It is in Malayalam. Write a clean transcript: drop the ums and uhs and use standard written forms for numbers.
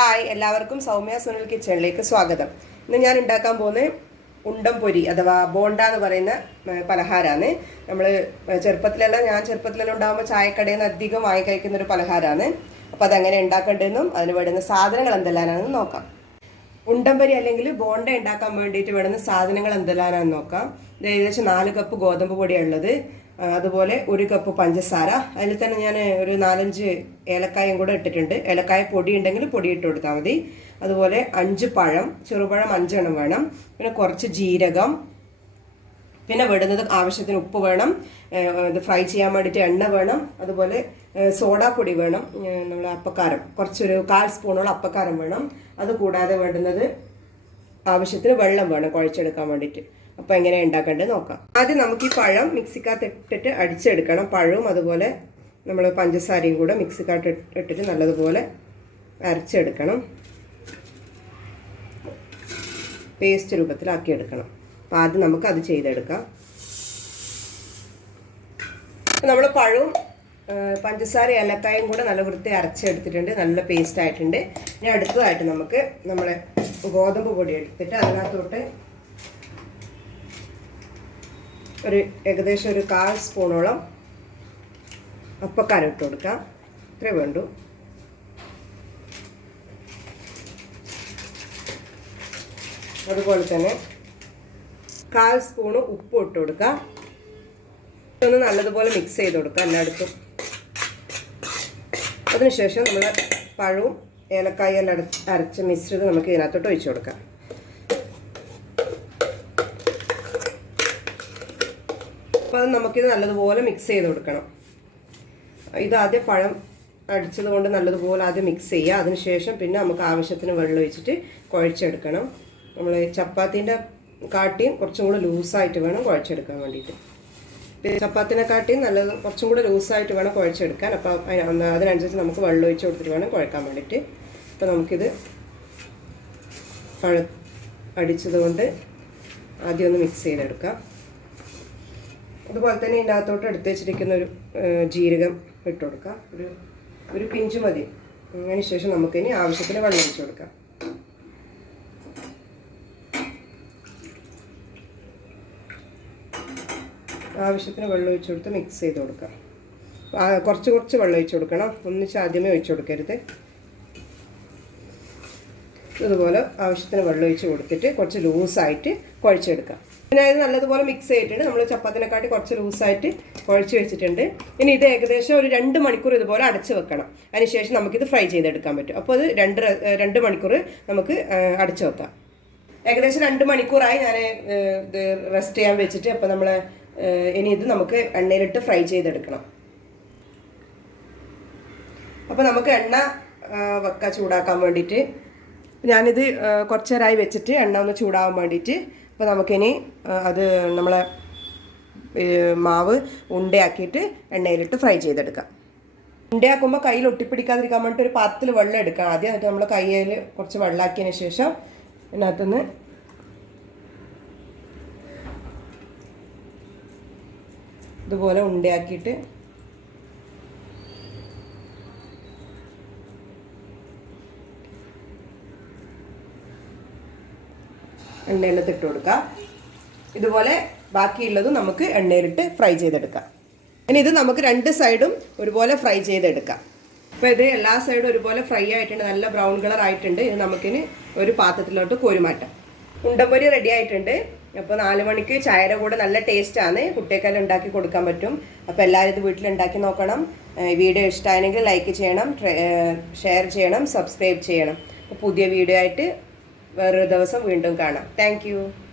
ഹായ്, എല്ലാവർക്കും സൗമ്യ സുനിൽ കിച്ചണിലേക്ക് സ്വാഗതം. ഇന്ന് ഞാൻ ഉണ്ടാക്കാൻ പോകുന്നത് ഉണ്ടം പൊരി അഥവാ ബോണ്ട എന്ന് പറയുന്ന പലഹാരമാണ്. നമ്മൾ ഞാൻ ചെറുപ്പത്തിലെല്ലാം ഉണ്ടാകുമ്പോൾ ചായക്കടയിൽ നിന്ന് അധികം വാങ്ങി കഴിക്കുന്ന ഒരു പലഹാരമാണ്. അപ്പോൾ അതെങ്ങനെ ഉണ്ടാക്കേണ്ടതെന്നും അതിന് വേണ്ടുന്ന സാധനങ്ങൾ എന്തെല്ലാമാണെന്ന് നോക്കാം. ഉണ്ടം പൊരി അല്ലെങ്കിൽ ബോണ്ട ഉണ്ടാക്കാൻ വേണ്ടിയിട്ട് വേണ്ടുന്ന സാധനങ്ങൾ എന്തെല്ലാമാണെന്ന് നോക്കാം. ഇത് ഏകദേശം 4 കപ്പ് ഗോതമ്പ് പൊടിയാണ് ഉള്ളത്. അതുപോലെ 1 കപ്പ് പഞ്ചസാര, അതിൽ തന്നെ ഞാൻ ഒരു 4-5 ഏലക്കായും കൂടെ ഇട്ടിട്ടുണ്ട്. ഏലക്കായ പൊടി ഉണ്ടെങ്കിൽ പൊടി ഇട്ട് കൊടുത്താൽ മതി. അതുപോലെ 5 പഴം, ചെറുപഴം 5 എണ്ണം വേണം. പിന്നെ കുറച്ച് ജീരകം, പിന്നെ വേണ്ടുന്നത് ആവശ്യത്തിന് ഉപ്പ് വേണം. ഇത് ഫ്രൈ ചെയ്യാൻ വേണ്ടിയിട്ട് എണ്ണ വേണം. അതുപോലെ സോഡാപ്പൊടി വേണം. നമ്മൾ അപ്പക്കാരം കുറച്ചൊരു 1/4 സ്പൂണോളം അപ്പക്കാരം വേണം. അതുകൂടാതെ വേണ്ടുന്നത് ആവശ്യത്തിന് വെള്ളം വേണം കുഴച്ചെടുക്കാൻ വേണ്ടിയിട്ട്. അപ്പോൾ എങ്ങനെ ഉണ്ടാക്കേണ്ടത് നോക്കാം. ആദ്യം നമുക്ക് ഈ പഴം മിക്സിക്കകത്ത് ഇട്ടിട്ട് അടിച്ചെടുക്കണം. പഴവും അതുപോലെ നമ്മൾ പഞ്ചസാരയും കൂടെ മിക്സിക്കകത്ത് ഇട്ടിട്ട് നല്ലതുപോലെ അരച്ചെടുക്കണം. പേസ്റ്റ് രൂപത്തിലാക്കി എടുക്കണം. അപ്പോൾ ആദ്യം നമുക്ക് അത് ചെയ്തെടുക്കാം. നമ്മൾ പഴവും പഞ്ചസാര ഏലക്കായും കൂടെ നല്ല വൃത്തി അരച്ചെടുത്തിട്ടുണ്ട്. നല്ല പേസ്റ്റ് ആയിട്ടുണ്ട്. ഇനി അടുത്തതായിട്ട് നമുക്ക് നമ്മളെ ഗോതമ്പ് പൊടി എടുത്തിട്ട് അതിനകത്തോട്ട് ഏകദേശം ഒരു 1/4 സ്പൂണോളം അപ്പക്കാരം ഇട്ട് കൊടുക്കാം. ഇത്രേ വേണ്ടു. അതുപോലെ തന്നെ 1/4 സ്പൂണ് ഉപ്പ് ഇട്ട് കൊടുക്കാം. ഇതൊന്ന് നല്ലതുപോലെ മിക്സ് ചെയ്ത് കൊടുക്കാം എല്ലായിടത്തും. അതിനുശേഷം നമ്മൾ പഴവും ഏലക്കായെല്ലാം അരച്ച മിശ്രിതം നമുക്ക് ഇതിനകത്തോട്ട് ഒഴിച്ചു കൊടുക്കാം. അപ്പോൾ അത് നമുക്കിത് നല്ലതുപോലെ മിക്സ് ചെയ്ത് കൊടുക്കണം. ഇതാദ്യം പഴം അടിച്ചത് കൊണ്ട് നല്ലതുപോലെ ആദ്യം മിക്സ് ചെയ്യുക. അതിനുശേഷം പിന്നെ നമുക്ക് ആവശ്യത്തിന് വെള്ളം ഒഴിച്ചിട്ട് കുഴച്ചെടുക്കണം. നമ്മൾ ചപ്പാത്തിൻ്റെ കാട്ടിയും കുറച്ചും കൂടെ ലൂസായിട്ട് വേണം കുഴച്ചെടുക്കാൻ വേണ്ടിയിട്ട്. ചപ്പാത്തിനെ കാട്ടിയും നല്ലത് കുറച്ചും കൂടെ ലൂസായിട്ട് വേണം കുഴച്ചെടുക്കാൻ. അപ്പോൾ അതിനനുസരിച്ച് നമുക്ക് വെള്ളം ഒഴിച്ച് കൊടുത്തിട്ട് വേണം കുഴക്കാൻ വേണ്ടിയിട്ട്. അപ്പോൾ നമുക്കിത് പഴം അടിച്ചത് കൊണ്ട് ആദ്യം ഒന്ന് മിക്സ് ചെയ്തെടുക്കാം. അതുപോലെ തന്നെ ഇതിൻ്റെ അകത്തോട്ട് എടുത്ത് വെച്ചിരിക്കുന്ന ഒരു ജീരകം ഇട്ട് കൊടുക്കാം. ഒരു പിഞ്ച് മതി. അതിന് ശേഷം നമുക്കിനി ആവശ്യത്തിന് വെള്ളം ഒഴിച്ച് കൊടുക്കാം. ആവശ്യത്തിന് വെള്ളം ഒഴിച്ച് കൊടുത്ത് മിക്സ് ചെയ്ത് കൊടുക്കാം. കുറച്ച് വെള്ളം ഒഴിച്ച് കൊടുക്കണം. ഒന്നിച്ച് ആദ്യമേ ഒഴിച്ച് കൊടുക്കരുത്. ഇതുപോലെ ആവശ്യത്തിന് വെള്ളം ഒഴിച്ച് കൊടുത്തിട്ട് കുറച്ച് ലൂസായിട്ട് കുഴച്ചെടുക്കാം. പിന്നെ ഇത് നല്ലതുപോലെ മിക്സ് ചെയ്തിട്ടുണ്ട്. നമ്മൾ ചപ്പാത്തിനെക്കാട്ടി കുറച്ച് ലൂസായിട്ട് കുഴച്ച് വെച്ചിട്ടുണ്ട്. ഇനി ഇത് ഏകദേശം ഒരു 2 മണിക്കൂർ ഇതുപോലെ അടച്ച് വെക്കണം. അതിനുശേഷം നമുക്കിത് ഫ്രൈ ചെയ്തെടുക്കാൻ പറ്റും. അപ്പോൾ അത് 2 മണിക്കൂർ നമുക്ക് അടച്ച് വെക്കാം. ഏകദേശം 2 മണിക്കൂറായി ഞാൻ ഇത് റെസ്റ്റ് ചെയ്യാൻ വെച്ചിട്ട്. അപ്പോൾ നമ്മൾ ഇനി ഇത് നമുക്ക് എണ്ണയിലിട്ട് ഫ്രൈ ചെയ്തെടുക്കണം. അപ്പോൾ നമുക്ക് എണ്ണ ചൂടാക്കാൻ വേണ്ടിയിട്ട് ഞാനിത് കുറച്ച് നേരമായി വെച്ചിട്ട് എണ്ണ ഒന്ന് ചൂടാകാൻ വേണ്ടിയിട്ട്. അപ്പോൾ നമുക്കിനി അത് നമ്മളെ മാവ് ഉണ്ടയാക്കിയിട്ട് എണ്ണയിലിട്ട് ഫ്രൈ ചെയ്തെടുക്കാം. ഉണ്ടയാക്കുമ്പോൾ കയ്യിൽ ഒട്ടിപ്പിടിക്കാതിരിക്കാൻ വേണ്ടിയിട്ട് ഒരു പാത്രത്തിൽ വെള്ളം എടുക്കാം ആദ്യം. എന്നിട്ട് നമ്മൾ കയ്യിൽ കുറച്ച് വെള്ളമാക്കിയതിന് ശേഷം ഇതിനകത്തുനിന്ന് ഇതുപോലെ ഉണ്ടയാക്കിയിട്ട് എണ്ണയിലിട്ട് ഇട്ട് കൊടുക്കാം. ഇതുപോലെ ബാക്കിയുള്ളതും നമുക്ക് എണ്ണയിലിട്ട് ഫ്രൈ ചെയ്തെടുക്കാം. ഇനി ഇത് നമുക്ക് 2 സൈഡും ഒരുപോലെ ഫ്രൈ ചെയ്തെടുക്കാം. അപ്പോൾ ഇത് എല്ലാ സൈഡും ഒരുപോലെ ഫ്രൈ ആയിട്ടുണ്ട്. നല്ല ബ്രൗൺ കളർ ആയിട്ടുണ്ട്. ഇത് നമുക്കിനി ഒരു പാത്രത്തിലോട്ട് കോരിമാറ്റാം. ഉണ്ടംപൊരി റെഡി ആയിട്ടുണ്ട്. അപ്പോൾ 4 മണിക്ക് ചായയുടെ കൂടെ നല്ല ടേസ്റ്റാണ്. കുട്ടികൾക്കെല്ലാം ഉണ്ടാക്കി കൊടുക്കാൻ പറ്റും. അപ്പോൾ എല്ലാവരും ഇത് വീട്ടിലുണ്ടാക്കി നോക്കണം. വീഡിയോ ഇഷ്ടമായെങ്കിൽ ലൈക്ക് ചെയ്യണം, ഷെയർ ചെയ്യണം, സബ്സ്ക്രൈബ് ചെയ്യണം. അപ്പോൾ പുതിയ വീഡിയോ ആയിട്ട് വേറൊരു ദിവസം വീണ്ടും കാണാം. താങ്ക്